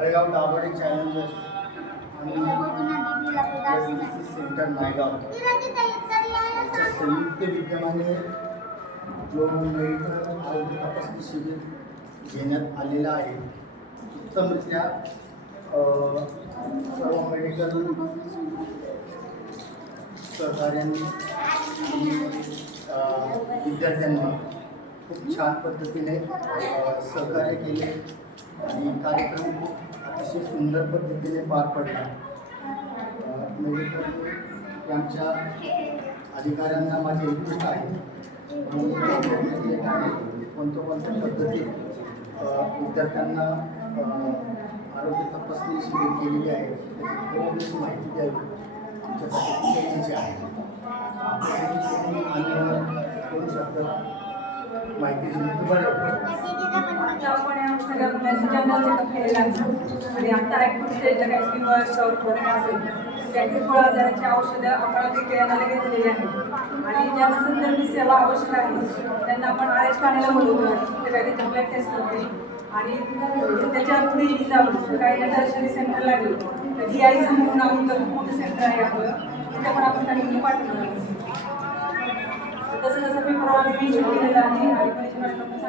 Talegaon Dabhade challengers आणि centre Naigaon संयुक्त विद्यमाने जो मेडिकल आरोग्य तपासणी शिबिर घेण्यात आलेला आहे. उत्तमरित्या सर्व मेडिकल सहकार्यांनी विद्यार्थ्यांनी खूप छान पद्धतीने सहकार्य केले. आणि कार्यक्रम खूप अतिशय सुंदर पद्धतीने पार पडला. म्हणजे मेडिकल अधिकाऱ्यांना माझी रिक्वेस्ट आहे. कोणत्या कोणत्या पद्धतीत विद्यार्थ्यांना आरोग्य तपासणी शिबिर केलेली आहे त्याची माहिती द्यावी. आमच्यासाठी गरजेची आहे. आणि दोन शब्द माहिती आणि आजाराची औषधं आपण लगेच दिलेली आहेत आणि ज्यांना संदर्भित सेवा आवश्यक आहे त्यांना आपण आर एच बोलवतो तिथे काय टेस्ट आणि त्याच्या पुढे जाऊन काही दर्शनी सेंटर लागेल तर डी आय सी म्हणून आम्ही मोठं सेंटर आहे आपलं तिथे पण आपण त्यांनी पाठवलं. तसं जसं मी परवा मी केलेलं आहे. आणि परीक्षा मॅडमला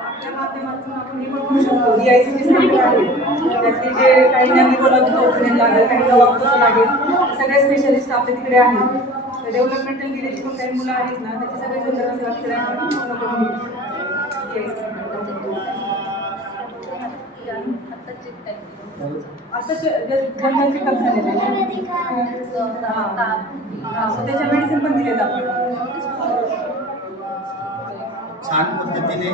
आपल्या माध्यमातून आपण हे करू शकतो. DIC आहे. त्यातले जे काही नॅमिकोलॉजी ट्रीटमेंट लागेल काही दवाखाना लागेल सगळे स्पेशलिस्ट आपल्या तिकडे आहेत. डेव्हलपमेंटल गेलेची पण काही मुलं आहेत ना त्याचे सगळे जर जरा लक्ष द्यायचं त्याच्या मेडिसिन पण दिलेत आपण. छान पद्धतीने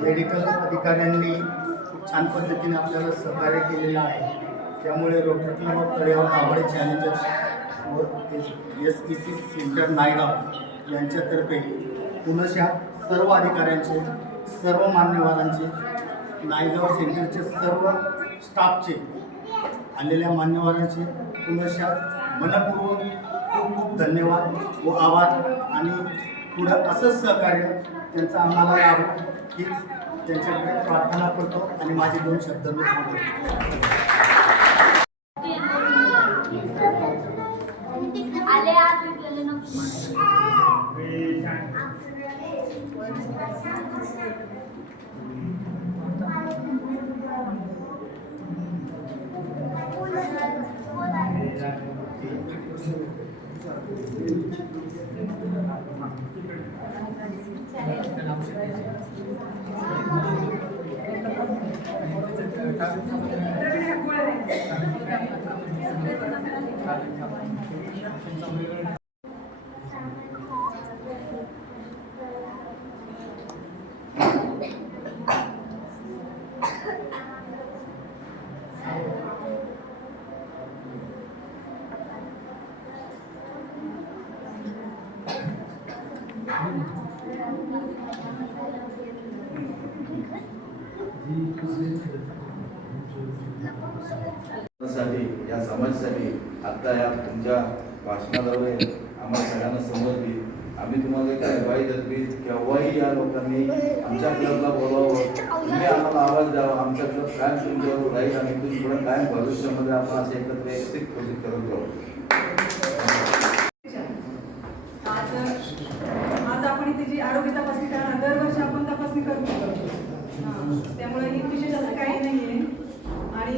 मेडिकल अधिकाऱ्यांनी खूप छान पद्धतीने आपल्याला सहकार्य केलेलं आहे. त्यामुळे डॉक्टर क्लब तळेगाव आवड चॅलेंजर्स व S E C centre Naigaon यांच्यातर्फे पुनशा सर्व अधिकाऱ्यांचे सर्व मान्यवरांचे नायगाव सेंटरचे सर्व स्टाफचे आलेल्या मान्यवरांचे पुनशा मनपूर्वक खूप खूप धन्यवाद व आभार. आणि पुढं असंच सहकार्य त्यांचं आम्हाला लाभो हीच त्यांच्याकडे प्रार्थना करतो आणि माझे दोन शब्द मी आले Pero que. साठी या समाजासाठी आता या तुमच्या भाषणाद्वारे आम्हाला सगळ्यांना समजली. आम्ही तुम्हाला एक ग्वाही देतली केव्हाही या लोकांनी आमच्या क्लबला बोलावं. तुम्ही आम्हाला आवाज द्यावा आमच्या क्लब कायम तुमच्यावर राहील आणि तुम्ही पुढे कायम भविष्यामध्ये आपण असे एकत्र एकत्रित करत राहू आज आज आपण इथे जी आरोग्य तपासणी करणार दरवर्षी आपण तपासणी करतो हां, त्यामुळे विशेष असं काही नाही आहे आणि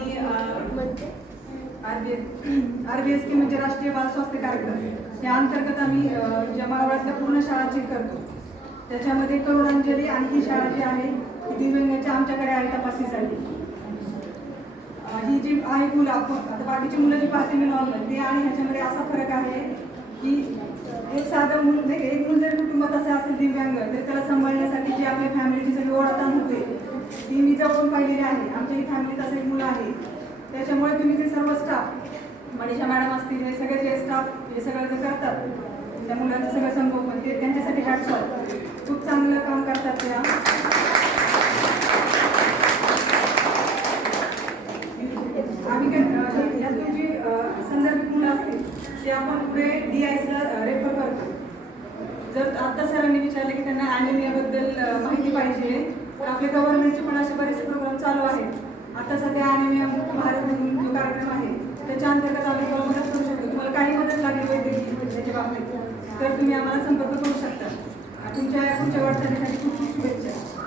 आर बी एस के म्हणजे राष्ट्रीय बाल स्वास्थ्य कार्यक्रम. या अंतर्गत आम्ही मावळातल्या पूर्ण शाळा चेक करतो. त्याच्यामध्ये करुणांजली आणि ही शाळा जी आहे ही दिव्यांगाच्या आमच्याकडे आहे तपासणीसाठी. ही जी आहे मुलं आपण आता बाकीची मुलं जी पाहते मी नॉर्मल ते आणि ह्याच्यामध्ये असा फरक आहे की एक साधं मूल एक मूल जर कुटुंबात असं असेल दिव्यांग तर त्याला सांभाळण्यासाठी जी आपल्या फॅमिलीची सगळी ओढाताण होते ती मी जवळून पाहिलेली आहे. आमच्या ही फॅमिलीत असं एक मुलं आहे त्याच्यामुळे तुम्ही ते सर्व स्टाफ मनीषा मॅडम असतील हे सगळे जे स्टाफ हे सगळं जे करतात त्या मुलांचं सगळं संगोपन ते त्यांच्यासाठी हॅट्स ऑफ खूप चांगलं काम करतात त्या आम्ही यातून जी संदर्भित मुलं असतील ते आपण पुढे डी आयसला रेफर करतो. जर आता सरांनी विचारलं की त्यांना ॲनिमियाबद्दल आपले गव्हर्नमेंटचे पण असे बरेचसे प्रोग्राम चालू आहेत. आता सध्या आणि भारत म्हणून जो कार्यक्रम आहे त्याच्या अंतर्गत आम्ही तुम्हाला मदत करू शकतो. तुम्हाला काही मदत लागली वैद्यकीय बाबतीत तर तुम्ही आम्हाला संपर्क करू शकता. तुमच्या पुढच्या वाटचालीसाठी खूप खूप शुभेच्छा.